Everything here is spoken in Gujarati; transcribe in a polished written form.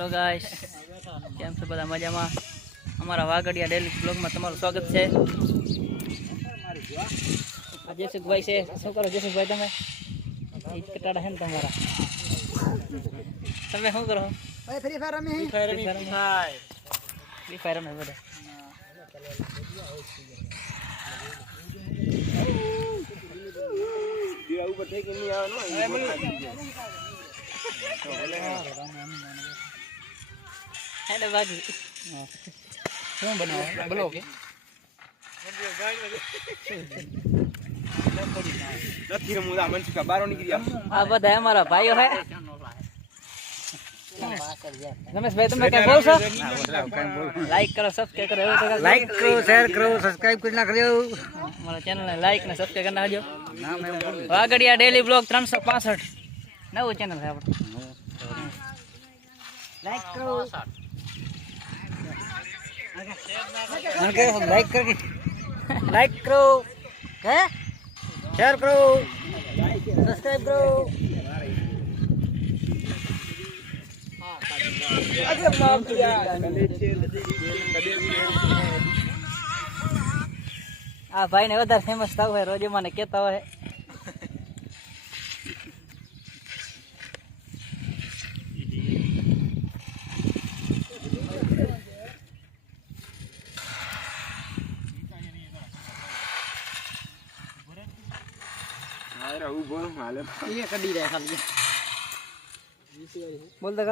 હેલો ગાઈસ, કેમ છો બધા? મજામાં? અમારા વાગડિયા ડેલી બ્લોગમાં તમારું સ્વાગત છે. આ જયસુખભાઈ છે. શું કરો જયસુખભાઈ તમે? ઈ કટાડા છે ને તમારા? તમે શું કરો? ફ્રી ફાયર રમી ફ્રી ફાયર રમે બધા. હેડે બાકી શું બનાવો? બોલો કે આ બધા અમારા ભાઈઓ હે. રમેશભાઈ તમે કઈ બોલશો? લાઈક કરો, સબસ્ક્રાઇબ કરો. એવું લાઈક કરો, શેર કરો, સબસ્ક્રાઇબ કરી નાખજો. અમારા ચેનલને લાઈક ને સબસ્ક્રાઇબ કરી નાખજો. વાગડિયા ડેલી બ્લોગ 365 નવું ચેનલ છે આપણું. લાઈક કરો. લાઈક કરો, લાઈક કરો, હે શેર કરો, સબસ્ક્રાઇબ કરો. આ ભાઈ ને વધારે ફેમસ થવું હોય રોજ મને કેતા હોય. બોલ દે